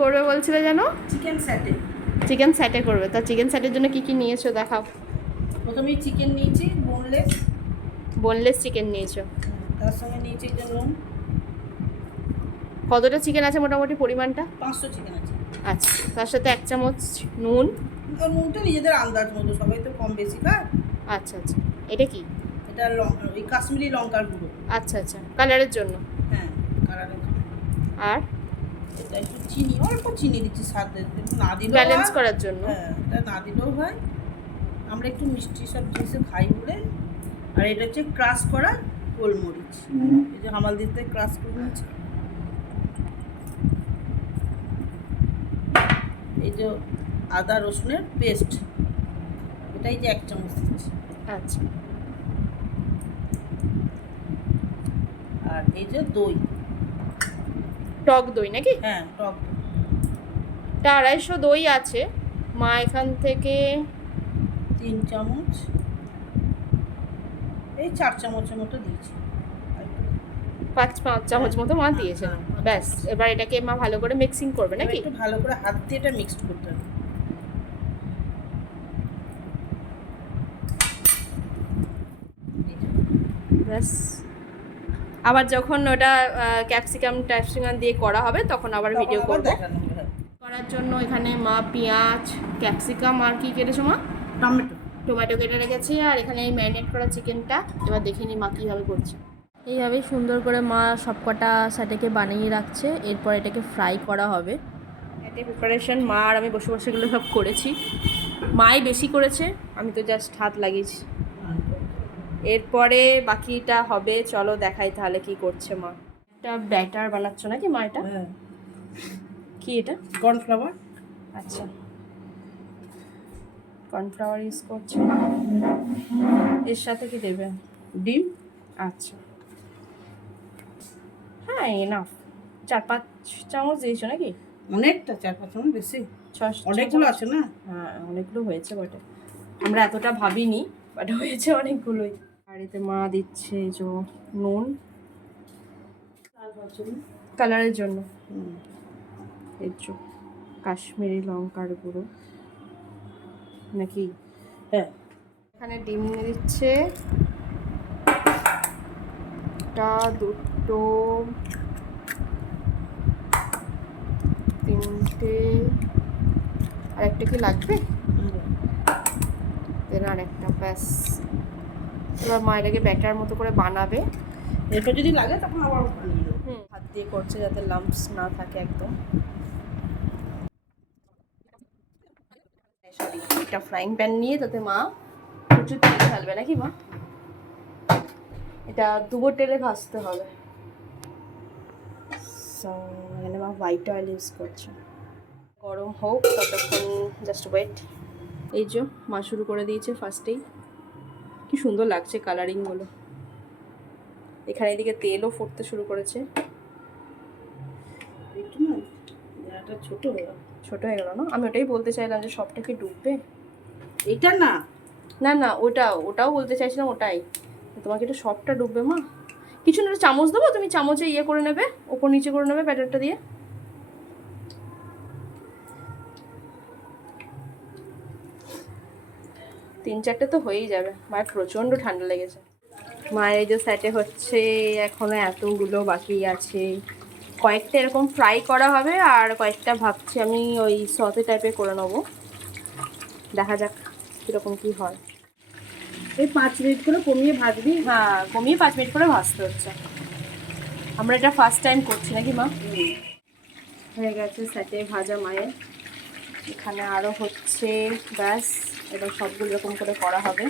করবে বলছিলে যেন? চিকেন স্যাটে। চিকেন স্যাটে করবে। তা চিকেন স্যাটের জন্য কি কি নিয়েছো দেখাও। প্রথমেই চিকেন নিয়েছি বোনলেস। বোনলেস চিকেন নিয়েছো। তার সঙ্গে নিয়েছি এই যে নুন। কতটা চিকেন আছে মোটামুটি পরিমাণটা? 500 চিকেন আছে। আচ্ছা, তার সাথে 1 চামচ নুন। আর নুনটা নিজেদের আন্দাজ মতো, সবাই তো কম বেশি খায়। আচ্ছা আচ্ছা, এটা কি? এটা ওই কাশ্মীরি লঙ্কার গুঁড়ো। আচ্ছা আচ্ছা, কালারের জন্য। হ্যাঁ, কালারের জন্য। আর এটা একটু চিনি, অল্প চিনি দিচ্ছি স্বাদে, না দিলেও ব্যালেন্স হয়। করার জন্য। হ্যাঁ, এটা না দিলেও হয়, আমরা একটু মিষ্টি সব জিনিসে খাই বলে। আর এটা হচ্ছে ক্রাশ করা গোলমরিচ, এই যে হামালদিতে ক্রাশ করে নিয়েছি। এই যে আদা রসুনের পেস্ট, এটাই যে 1 চামচ দিচ্ছি। আচ্ছা। আর এই যে দই। টক দই নাকি? হ্যাঁ, টক দই। তা 250 দই আছে। মা এখান থেকে 3 চামচ, এই 4 চামচের মতো দিয়েছি। 5 চামচ মতো মা দিয়েছেন। ব্যাস, এবার এটাকে মা ভালো করে মিক্সিং করবে নাকি? একটু ভালো করে হাত দিয়ে এটা মিক্সড করতে হবে। ব্যাস, আবার যখন ওটা ক্যাপসিকাম দিয়ে করা হবে তখন আবার ভিডিও করব। করার জন্য এখানে মা পেঁয়াজ, ক্যাপসিকাম আর কি কেটেছো মা? টমেটো কেটে রেখেছি। আর এখানে এই ম্যারিনেট করা চিকেনটা এবার দেখে নিই মা কীভাবে করছে। এইভাবেই সুন্দর করে মা সবকটা স্যাটেকে বানিয়ে রাখছে, এরপর এটাকে ফ্রাই করা হবে। এতে প্রিপারেশন মা আর আমি বসে বসে এগুলো সব করেছি। মাই বেশি করেছে, আমি তো জাস্ট হাত লাগিয়েছি। এরপরে বাকিটা হবে, চলো দেখাই তাহলে কি করছে মা। একটা ব্যাটার বানাচ্ছ নাকি মা? এটা কি? এটা কর্নফ্লাওয়ার। আচ্ছা, কর্নফ্লাওয়ার ইউজ করছে। এর সাথে কি দেবে? ডিম। আচ্ছা, হ্যাঁ এনাফ। 4-5 চামচ দিয়েছো নাকি? অনেকটা, 4-5 চামচ বেশি। 6 অনেকগুলো আছে না? হ্যাঁ, অনেকগুলো হয়েছে বটে, আমরা এতটা ভাবিনি, বাট হয়েছে অনেকগুলোই। আর এতে মা দিচ্ছে যে নুন কালারের জন্য, এর জন্য কাশ্মীরি লঙ্কার গুঁড়ো নাকি? হ্যাঁ। এখানে ডিম দিচ্ছে, একটা, দুটো, তিনটে, আর একটা কি লাগবে? দেন আর একটা, ব্যাস। এবার মা এটাকে ব্যাটার মতো করে বানাবে। এরপর যদি লাগে তখন আবার বানিয়ে দেবো। হাত দিয়ে করছে যাতে লাম্পস না থাকে একদম। সরি, একটা ফ্রাইং প্যান নিয়ে তাতে মা প্রচুর তেল ঢালবে নাকি মা? এটা দুবো তেলে ভাজতে হবে। সো এখানে মা হোয়াইট অয়েল ইউজ করছে। গরম হোক ততক্ষণ, জাস্ট ওয়েট। এই যে মা শুরু করে দিয়েছে ফার্স্টেই। কি সুন্দর লাগছে কালারিংগুলো। এখানে এদিকে তেলও ফুটতে শুরু করেছে। একটু না, এটা ছোট হয়ে গেল। ছোট হয়ে গেল না? আমি ওটাই বলতে চাইলাম যে সবটাকে ডুববে। এটা না, না না, ওটাও বলতে চাইছিলাম, ওটাই। তোমাকে একটু সবটা ডুববে মা। কিছু না, চামচ দেবো, তুমি চামচে ইয়ে করে নেবে, ওপর নিচে করে নেবে ব্যাটারটা দিয়ে। তিন চারটে তো হয়েই যাবে। মায়ের প্রচণ্ড ঠান্ডা লেগেছে। মায়ের এই যে স্যাটে হচ্ছে, এখনো এতগুলো বাকি আছে। কয়েকটা এরকম ফ্রাই করা হবে, আর কয়েকটা ভাবছি আমি ওই সতে টাইপের করে নেবো। দেখা যাক কীরকম কী হয়। এই 5 মিনিট করে কমিয়ে ভাজবি। হ্যাঁ, কমিয়ে 5 মিনিট করে ভাজতে হচ্ছে। আমরা এটা ফার্স্ট টাইম করছি নাকি মা? হয়ে গেছে স্যাটে ভাজা মায়ের। এখানে আরও হচ্ছে, ব্যাস এবার সবগুলো এরকম করে করা হবে।